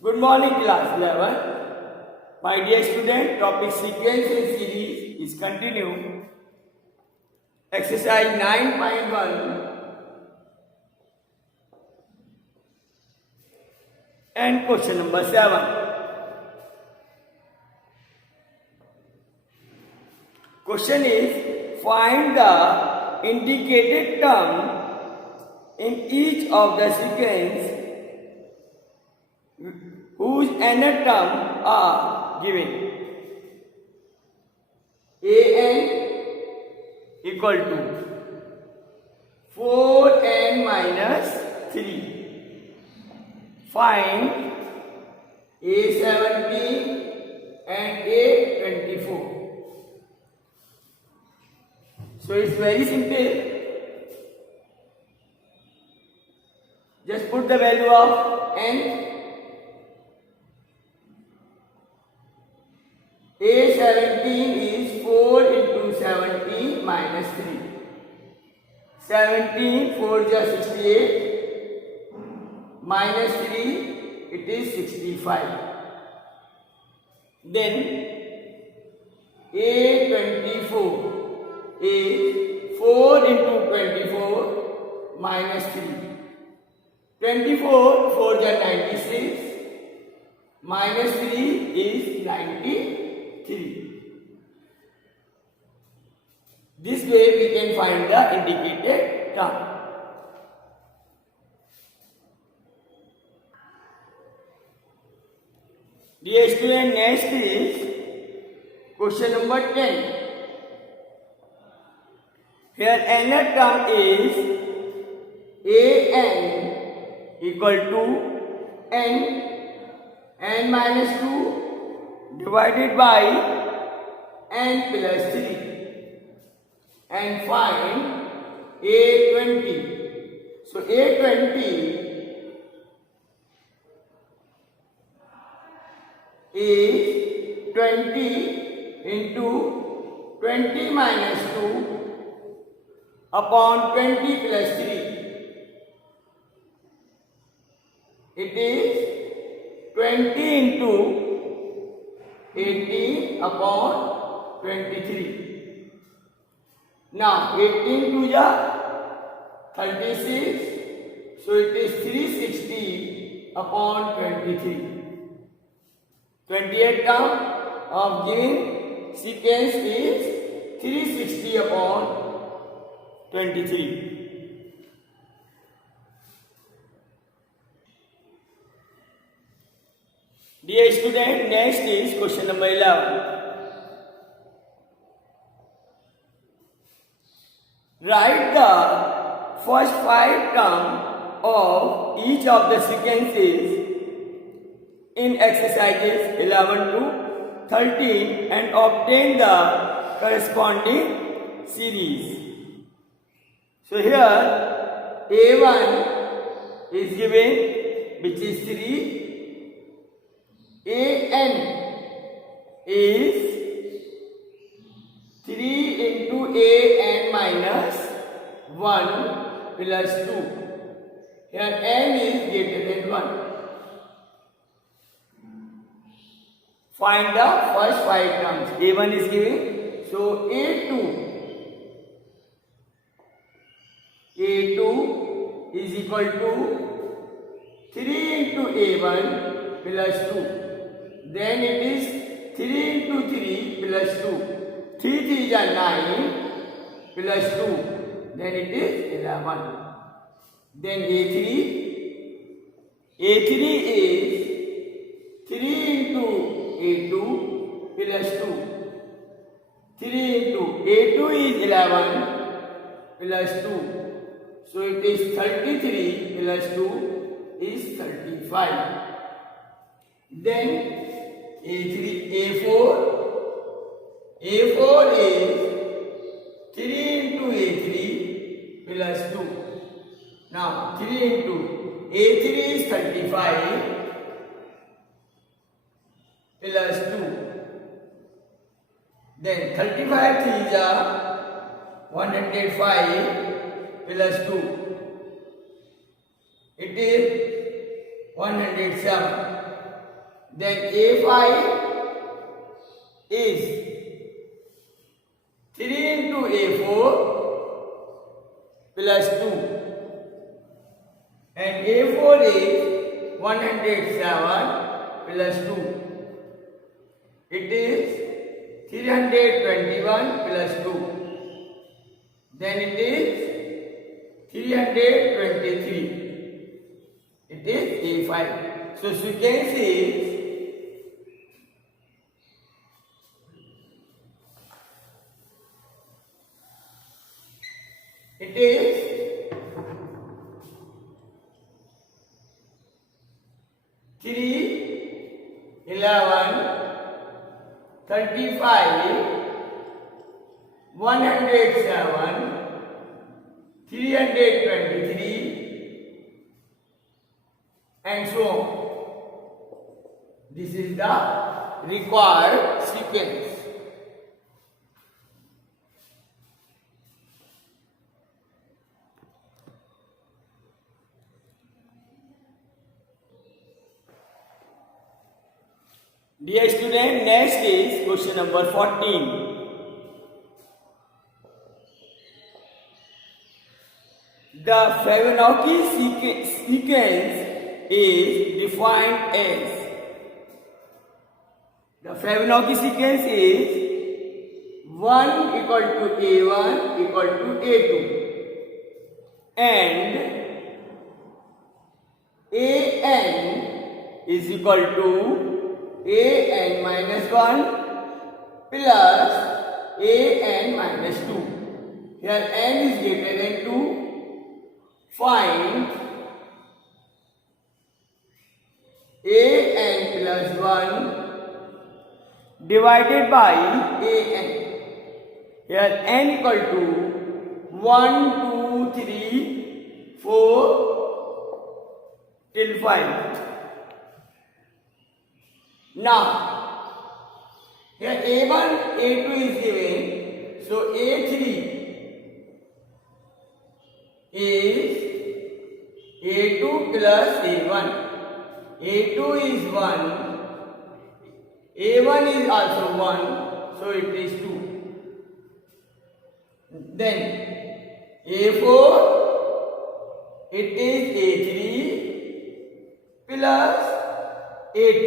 Good morning, class 11. My dear student, topic sequence and series is continue. Exercise 9.1 and question number 7. Question is, find the indicated term in each of the sequence whose nth term are given. An equal to 4n minus 3. Find A17 and A24. So it's very simple. Just put the value of n. A17 is 4 into 17 minus 3. 17, 4 is 68. Minus 3, it is 65. Then A24 is 4 into 24 minus 3. 24, 4 is 96. Minus 3 is 93. This way we can find the indicated term. Dear student, next is question number 10. Here nth term is an equal to n minus 2 divided by n plus 3 and find A20. So A20 is 20 into 20 minus 2 upon 20 plus 3. It is 20 into 18 upon 23. Now 18 to the 36, so it is 360 upon 23. 28th term of given sequence is 360 upon 23. Dear student, next is question number 11. Write the first 5 terms of each of the sequences in exercises 11 to 13 and obtain the corresponding series. So here A1 is given, which is 3. An is 3 into an minus 1 plus 2. Here n is greater than 1. Find the first 5 terms. A1 is given. So A2 is equal to 3 into A1 plus 2. Then it is 3 into 3 plus 2. 3 3 is 9 plus 2. Then it is 11. Then A3 is 3 into A2 plus 2. 3 into A2 is 11 plus 2. So it is 33 plus 2 is 35. Then A4 is 3 into A3 plus 2. Now 3 into A3 is 35 plus 2. Then 35 3 is 105 plus 2. It is 107. Then A5 is 3 into A4 plus 2. And A4 is 107 plus 2. It is 321 plus 2. Then it is 323. It is A5. So sequence is it is 3, 11, 35, 107, 323 and so on. This is the required sequence. Dear student, next is question number 14. The Fibonacci sequence is defined as. The Fibonacci sequence is 1 equal to A1 equal to A2 and AN is equal to AN minus 1 plus AN minus 2. Here N is greater than 2. Find AN plus 1 divided by AN. Here N equal to 1, 2, 3, 4 till 5. Now, here A1, A2 is given, so A3 is A2 plus A1. A2 is 1, A1 is also 1, so it is 2. Then A4, it is A3 plus A2.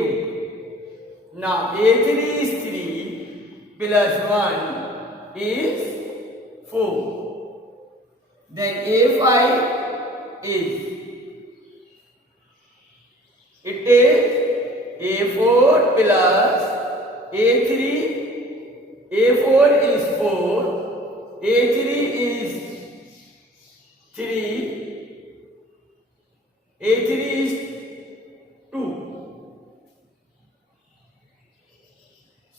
Now A3 is 3 plus 1 is 4. Then A5 is it is A4 plus A3. A4 is 4. A3 is 3. A3 is 2.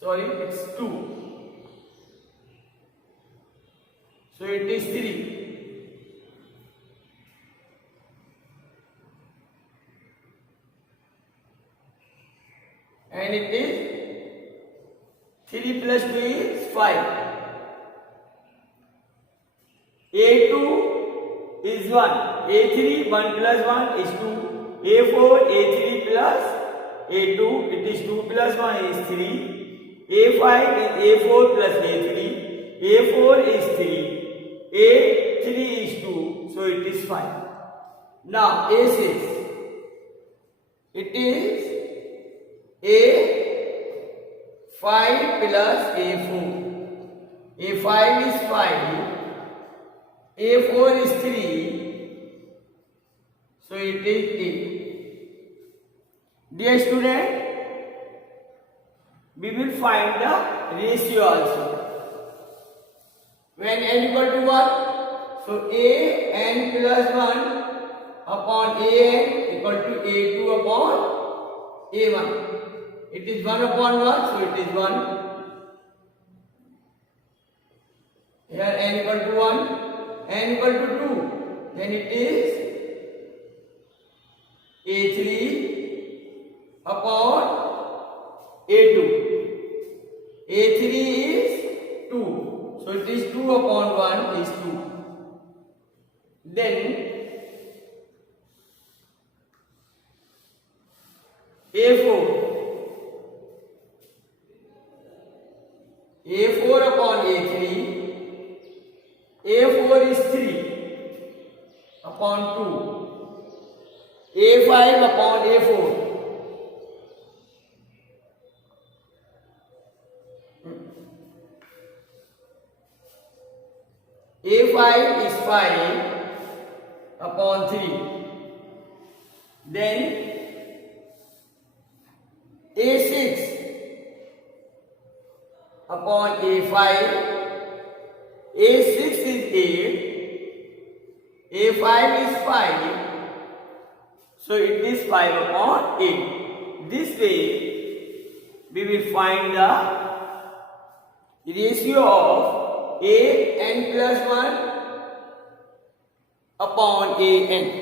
Sorry, it's 2. So it is 3. And it is 3 plus 2 is 5. A2 is 1. A3, 1 plus 1 is 2. A4, A3 plus A2, it is 2 plus 1 is 3. A5 is A4 plus A3. A4 is 3. A3 is 2. So it is 5. Now A6. It is A5 plus A4. A5 is 5. A4 is 3. So it is 8. Dear student, we will find the ratio also. When n equal to 1, so an plus 1 upon an equal to a2 upon a1. It is 1 upon 1, so it is 1. Here n equal to 1, n equal to 2, then it is a3 upon a2. a3 is 2, so it is 2 upon 1 is 2. Then A4. A5 upon A4. A5 is 5 upon 3. Then A6 upon A5. A6 is 8. A5 is 5. So it is 5 upon 8. This way we will find the ratio of a n plus 1 upon a n.